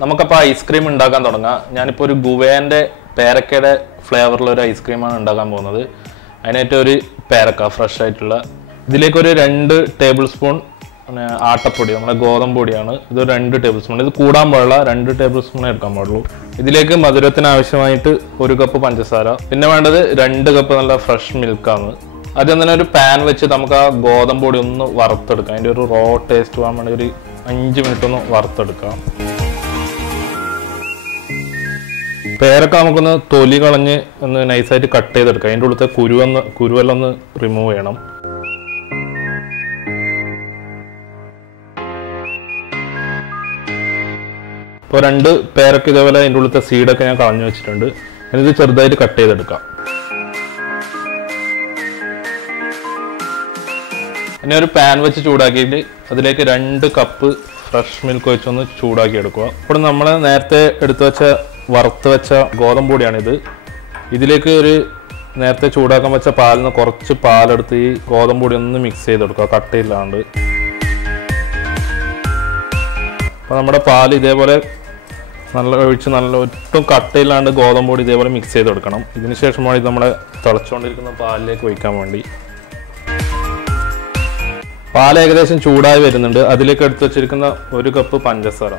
നമുക്കപ്പോൾ ഐസ്ക്രീം ഉണ്ടാക്കാൻ തുടങ്ങാം. ഞാനിപ്പോൾ ഒരു ഗുവേൻ്റെ പേരക്കയുടെ ഫ്ലേവറിലൊരു ഐസ്ക്രീമാണ് ഉണ്ടാക്കാൻ പോകുന്നത്. അതിനായിട്ട് ഒരു പേരക്ക ഫ്രഷ് ആയിട്ടുള്ള, ഇതിലേക്കൊരു 2 ടേബിൾ സ്പൂൺ ആട്ടപ്പൊടി, നമ്മുടെ ഗോതമ്പ് പൊടിയാണ്. ഇത് 2 ടേബിൾ സ്പൂൺ. ഇത് കൂടാൻ പാടില്ല, 2 ടേബിൾ സ്പൂൺ എടുക്കാൻ പാടുള്ളൂ. ഇതിലേക്ക് മധുരത്തിന് ആവശ്യമായിട്ട് 1 കപ്പ് പഞ്ചസാര, പിന്നെ വേണ്ടത് 2 കപ്പ് നല്ല ഫ്രഷ് മിൽക്കാണ്. ആദ്യം തന്നെ ഒരു പാൻ വെച്ച് നമുക്ക് ആ ഗോതമ്പ് പൊടി ഒന്ന് വറുത്തെടുക്കാം. അതിൻ്റെ ഒരു റോ ടേസ്റ്റ് പോകാൻ വേണ്ടി ഒരു 5 മിനിറ്റ് ഒന്ന് വറുത്തെടുക്കാം. പേരക്ക നമുക്കൊന്ന് തൊലി കളഞ്ഞ് ഒന്ന് നൈസായിട്ട് കട്ട് ചെയ്തെടുക്കാം. അതിൻ്റെ ഉള്ളത്തെ കുരുവെല്ലാം ഒന്ന് റിമൂവ് ചെയ്യണം. ഇപ്പോൾ 2 പേരക്ക ഇതേപോലെ അതിൻ്റെ ഉള്ളത്തെ സീഡൊക്കെ ഞാൻ കളഞ്ഞു വെച്ചിട്ടുണ്ട്. ഇത് ചെറുതായിട്ട് കട്ട് ചെയ്തെടുക്കാം. ഇനി ഒരു പാൻ വെച്ച് ചൂടാക്കിയിട്ട് അതിലേക്ക് 2 കപ്പ് ഫ്രഷ് മിൽക്ക് വെച്ചൊന്ന് ചൂടാക്കി എടുക്കുക. ഇപ്പോൾ നമ്മൾ നേരത്തെ എടുത്തു വെച്ച വറുത്ത് വെച്ച ഗോതമ്പ് പൊടിയാണിത്. ഇതിലേക്ക് ഒരു നേരത്തെ ചൂടാക്കാൻ വെച്ച പാലിൽ നിന്ന് കുറച്ച് പാലെടുത്ത് ഈ ഗോതമ്പ് പൊടി ഒന്ന് മിക്സ് ചെയ്തെടുക്കുക, കട്ടയില്ലാണ്ട്. അപ്പോൾ നമ്മുടെ പാൽ ഇതേപോലെ നല്ല ഒഴിച്ച് നല്ല ഒട്ടും കട്ടയില്ലാണ്ട് ഗോതമ്പ് പൊടി ഇതേപോലെ മിക്സ് ചെയ്തെടുക്കണം. ഇതിന് ശേഷമാണ് ഇത് നമ്മളെ തിളച്ചുകൊണ്ടിരിക്കുന്ന പാലിലേക്ക് ഒഴിക്കാൻ വേണ്ടി. പാൽ ഏകദേശം ചൂടായി വരുന്നുണ്ട്. അതിലേക്ക് എടുത്തു വെച്ചിരിക്കുന്ന 1 കപ്പ് പഞ്ചസാര,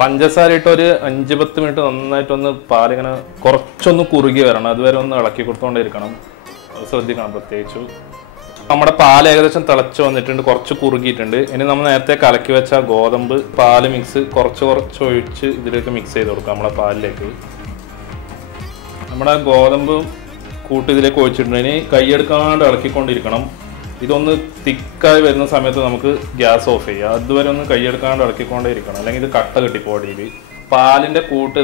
പഞ്ചസാര ഇട്ട് ഒരു 5-10 മിനിറ്റ് നന്നായിട്ടൊന്ന് പാലിങ്ങനെ കുറച്ചൊന്ന് കുറുകി വരണം. അതുവരെ ഒന്ന് ഇളക്കി കൊടുത്തുകൊണ്ടിരിക്കണം, ശ്രദ്ധിക്കണം പ്രത്യേകിച്ചു. നമ്മുടെ പാൽ ഏകദേശം തിളച്ച് വന്നിട്ടുണ്ട്, കുറച്ച് കുറുകിയിട്ടുണ്ട്. ഇനി നമ്മൾ നേരത്തെ കലക്കി വെച്ച ഗോതമ്പ് പാല് മിക്സ് കുറച്ച് ഒഴിച്ച് ഇതിലേക്ക് മിക്സ് ചെയ്ത് കൊടുക്കാം. നമ്മുടെ പാലിലേക്ക് നമ്മുടെ ഗോതമ്പ് കൂട്ട് ഇതിലേക്ക് ഒഴിച്ചിട്ടുണ്ട്. ഇനി കൈയെടുക്കാണ്ട് ഇളക്കിക്കൊണ്ടിരിക്കണം. ഇതൊന്ന് തിക്കായി വരുന്ന സമയത്ത് നമുക്ക് ഗ്യാസ് ഓഫ് ചെയ്യാം. അതുവരെ ഒന്ന് കൈയെടുക്കാണ്ട് ഇളക്കിക്കൊണ്ടേ ഇരിക്കണം, അല്ലെങ്കിൽ ഇത് കട്ട കിട്ടിപ്പോടിയിൽ. പാലിൻ്റെ കൂട്ട്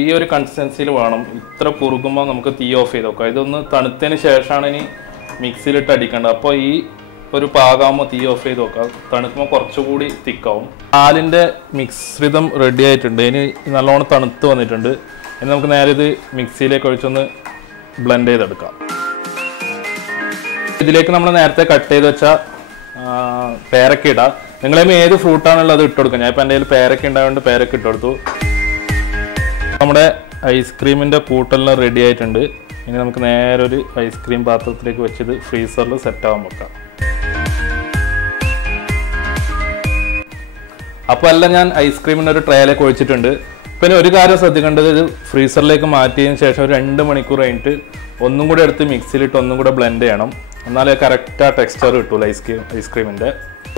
ഈ ഒരു കൺസിസ്റ്റൻസിയിൽ വേണം. ഇത്ര കുറുകുമ്പോൾ നമുക്ക് തീ ഓഫ് ചെയ്ത് നോക്കാം. ഇതൊന്ന് തണുത്തതിന് ശേഷമാണ് ഇനി മിക്സിയിലിട്ട് അടിക്കേണ്ടത്. അപ്പോൾ ഈ ഒരു പാകാകുമ്പോൾ തീ ഓഫ് ചെയ്ത് നോക്കാം. തണുക്കുമ്പോൾ കുറച്ചുകൂടി തിക്കാവും. പാലിൻ്റെ മിശ്രിതം റെഡി ആയിട്ടുണ്ട്. ഇനി നല്ലോണം തണുത്ത് വന്നിട്ടുണ്ട്. ഇനി നമുക്ക് നേരെ ഇത് മിക്സിയിലേക്ക് ഒഴിച്ചൊന്ന് ബ്ലെൻഡ് ചെയ്തെടുക്കാം. ഇതിലേക്ക് നമ്മൾ നേരത്തെ കട്ട് ചെയ്ത് വെച്ച പേരക്ക ഇടാം. നിങ്ങളേം ഏത് ഫ്രൂട്ടാണുള്ളത് ഇട്ട് കൊടുക്കുക. ഞാൻ ഇപ്പം എൻ്റെ കയ്യിൽ പേരക്ക ഉണ്ടായതുകൊണ്ട് പേരക്ക ഇട്ട് കൊടുത്തു. നമ്മുടെ ഐസ്ക്രീമിൻ്റെ കൂട്ടെല്ലാം റെഡി ആയിട്ടുണ്ട്. ഇനി നമുക്ക് നേരെ ഒരു ഐസ്ക്രീം പാത്രത്തിലേക്ക് വെച്ചത് ഫ്രീസറിൽ സെറ്റാകാൻ വെക്കാം. അപ്പോൾ എല്ലാം ഞാൻ ഐസ്ക്രീമിൻ്റെ ഒരു ട്രേയിലേക്ക് ഒഴിച്ചിട്ടുണ്ട്. പിന്നെ ഒരു കാര്യം ശ്രദ്ധിക്കേണ്ടത്, ഇത് ഫ്രീസറിലേക്ക് മാറ്റിയതിന് ശേഷം ഒരു 2 മണിക്കൂർ കഴിഞ്ഞിട്ട് ഒന്നും കൂടെ എടുത്ത് മിക്സിയിലിട്ട് ഒന്നും കൂടെ ബ്ലെൻഡ് ചെയ്യണം. എന്നാലേ കറക്റ്റ് ആ ടെക്സ്ചർ കിട്ടുള്ളൂ ഐസ്ക്രീമിൻ്റെ.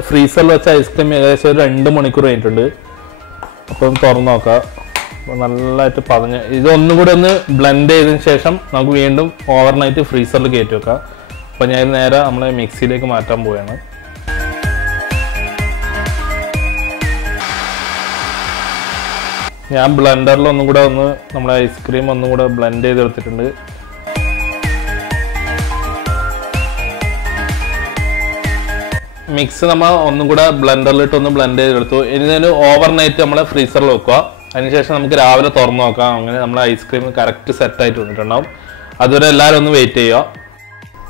ഫ്രീസറിൽ വെച്ച ഐസ്ക്രീം ഏകദേശം ഒരു 2 മണിക്കൂർ കഴിഞ്ഞിട്ടുണ്ട്. അപ്പം തുറന്ന് നോക്കാം. അപ്പോൾ നല്ലതായിട്ട് പതഞ്ഞ് ഇതൊന്നും കൂടെ ഒന്ന് ബ്ലെൻഡ് ചെയ്തതിന് ശേഷം നമുക്ക് വീണ്ടും ഓവർനൈറ്റ് ഫ്രീസറിൽ കയറ്റി വെക്കാം. അപ്പോൾ ഞാൻ നേരെ നമ്മളെ മിക്സിയിലേക്ക് മാറ്റാൻ പോവുകയാണ്. ഞാൻ ബ്ലെൻഡറിൽ ഒന്നും കൂടെ നമ്മുടെ ഐസ്ക്രീം ഒന്നും കൂടെ ബ്ലെൻഡ് ചെയ്തെടുത്തിട്ടുണ്ട്. മിക്സ് നമ്മൾ ഒന്നും കൂടെ ബ്ലെൻഡറിലിട്ട് ഒന്ന് ബ്ലെൻഡ് ചെയ്തെടുത്തു. ഇനി ഓവർനൈറ്റ് നമ്മളെ ഫ്രീസറിൽ വെക്കുക. അതിനുശേഷം നമുക്ക് രാവിലെ തുറന്നു നോക്കാം. അങ്ങനെ നമ്മുടെ ഐസ്ക്രീം കറക്റ്റ് സെറ്റായിട്ട് വന്നിട്ടുണ്ടാവും. അതുവരെ എല്ലാവരും ഒന്ന് വെയിറ്റ് ചെയ്യുക.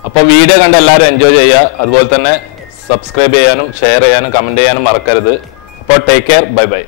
അപ്പോൾ വീഡിയോ കണ്ട് എല്ലാവരും എൻജോയ് ചെയ്യുക. അതുപോലെ തന്നെ സബ്സ്ക്രൈബ് ചെയ്യാനും ഷെയർ ചെയ്യാനും കമൻറ്റ് ചെയ്യാനും മറക്കരുത്. അപ്പോൾ ടേക്ക് കെയർ, ബൈ ബൈ.